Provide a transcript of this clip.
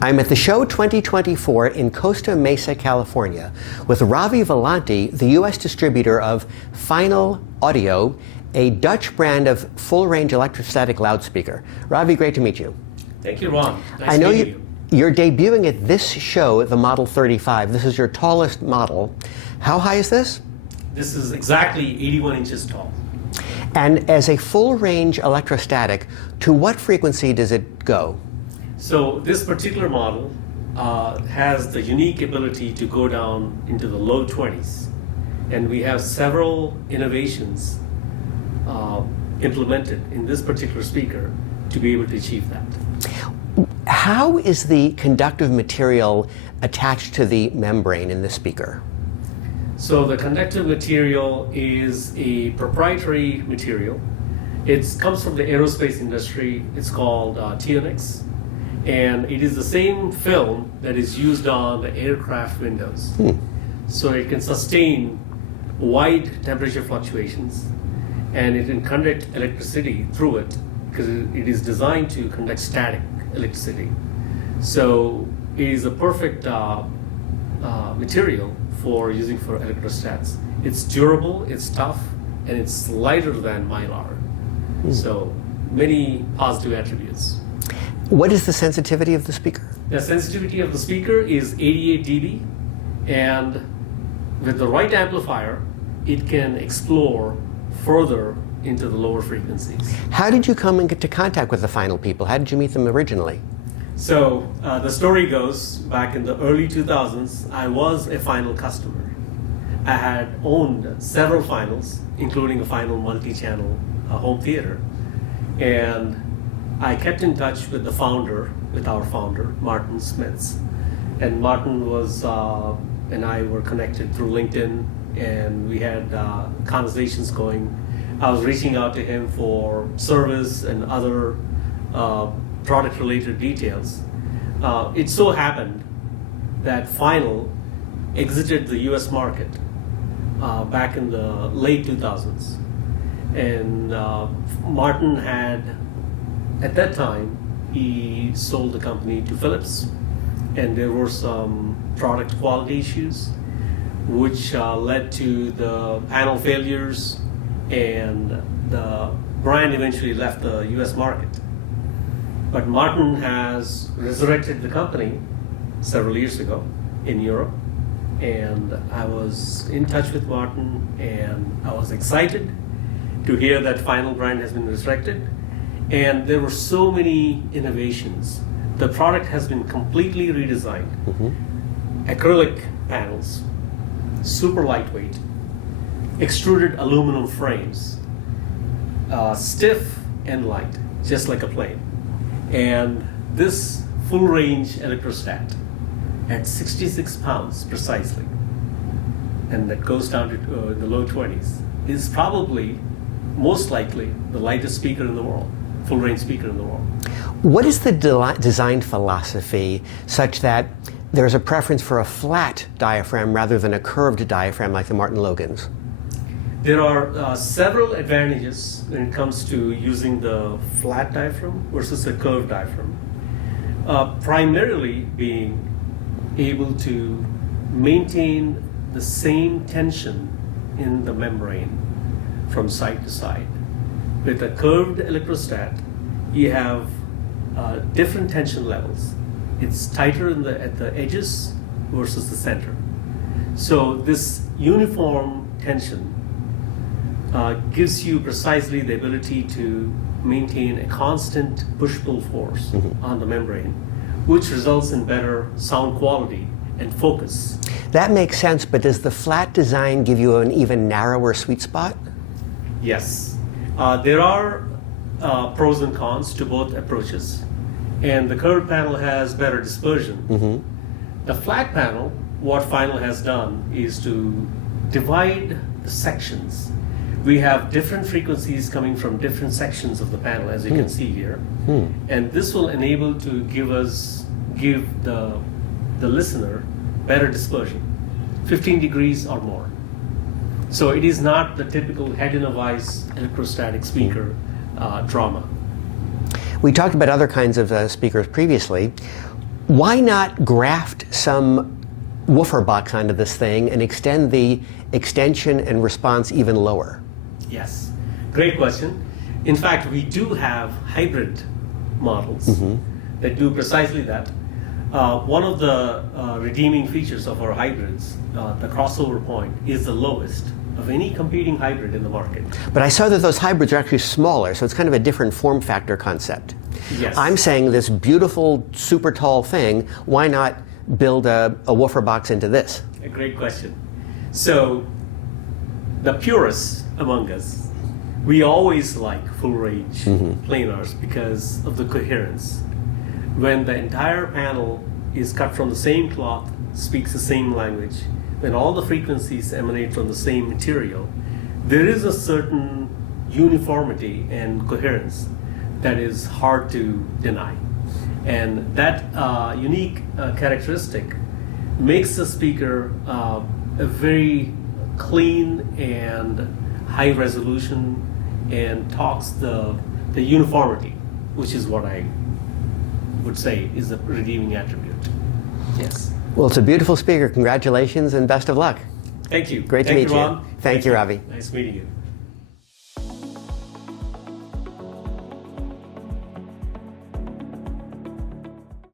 I'm at the show 2024 in Costa Mesa, California, with Ravi Velnati, the U.S. distributor of Final Audio, a Dutch brand of full-range electrostatic loudspeaker. Ravi, great to meet you. Thank you, Ron. Nice I know meeting you. You're debuting at this show, the Model 35. This is your tallest model. How high is this? This is exactly 81 inches tall. And as a full-range electrostatic, to what frequency does it go? So this particular model has the unique ability to go down into the low 20s. And we have several innovations implemented in this particular speaker to be able to achieve that. How is the conductive material attached to the membrane in the speaker? So the conductive material is a proprietary material. It comes from the aerospace industry. It's called T.H.E. And it is the same film that is used on the aircraft windows. So it can sustain wide temperature fluctuations, and it can conduct electricity through it because it is designed to conduct static electricity. So it is a perfect material for using for electrostats. It's durable, it's tough, and it's lighter than mylar. So many positive attributes. What is the sensitivity of the speaker? The sensitivity of the speaker is 88 dB, and with the right amplifier, it can explore further into the lower frequencies. How did you come into contact with the Final people? How did you meet them originally? So the story goes, back in the early 2000s, I was a Final customer. I had owned several Finals, including a Final multi-channel home theater, and I kept in touch with our founder, Martin Smits. And Martin and I were connected through LinkedIn, and we had conversations going. I was reaching out to him for service and other product-related details. It so happened that Final exited the US market back in the late 2000s. And Martin had, at that time, he sold the company to Philips, and there were some product quality issues which led to the panel failures, and the brand eventually left the US market. But Martin has resurrected the company several years ago in Europe, and I was in touch with Martin, and I was excited to hear that Final brand has been resurrected. And there were so many innovations. The product has been completely redesigned. Acrylic panels, super lightweight, extruded aluminum frames, stiff and light, just like a plane. And this full range electrostat at 66 pounds precisely, and that goes down to the low 20s, is probably, most likely, the lightest speaker in the world. Full-range speaker in the world. What is the design philosophy such that there's a preference for a flat diaphragm rather than a curved diaphragm like the Martin Logans? There are several advantages when it comes to using the flat diaphragm versus a curved diaphragm. Primarily being able to maintain the same tension in the membrane from side to side. With a curved electrostat, you have different tension levels. It's tighter at the edges versus the center. So this uniform tension gives you precisely the ability to maintain a constant push-pull force on the membrane, which results in better sound quality and focus. That makes sense, but does the flat design give you an even narrower sweet spot? Yes. There are pros and cons to both approaches, and the curved panel has better dispersion. The flat panel, what Final has done is to divide the sections. We have different frequencies coming from different sections of the panel, as you can see here, and this will enable to give the listener better dispersion, 15 degrees or more. So it is not the typical head-in-a-vice electrostatic speaker drama. We talked about other kinds of speakers previously. Why not graft some woofer box onto this thing and extend the extension and response even lower? Yes, great question. In fact, we do have hybrid models that do precisely that. One of the redeeming features of our hybrids, the crossover point, is the lowest of any competing hybrid in the market. But I saw that those hybrids are actually smaller, so it's kind of a different form factor concept. Yes. I'm saying this beautiful, super tall thing, why not build a woofer box into this? A great question. So, the purists among us, we always like full range planars because of the coherence. When the entire panel is cut from the same cloth, speaks the same language, when all the frequencies emanate from the same material, there is a certain uniformity and coherence that is hard to deny. And that unique characteristic makes the speaker a very clean and high resolution and talks the uniformity, which is what I would say is the redeeming attribute. Yes. Well, it's a beautiful speaker. Congratulations and best of luck. Thank you. Great to meet you. Ron. Thank you, Ravi. Nice meeting you.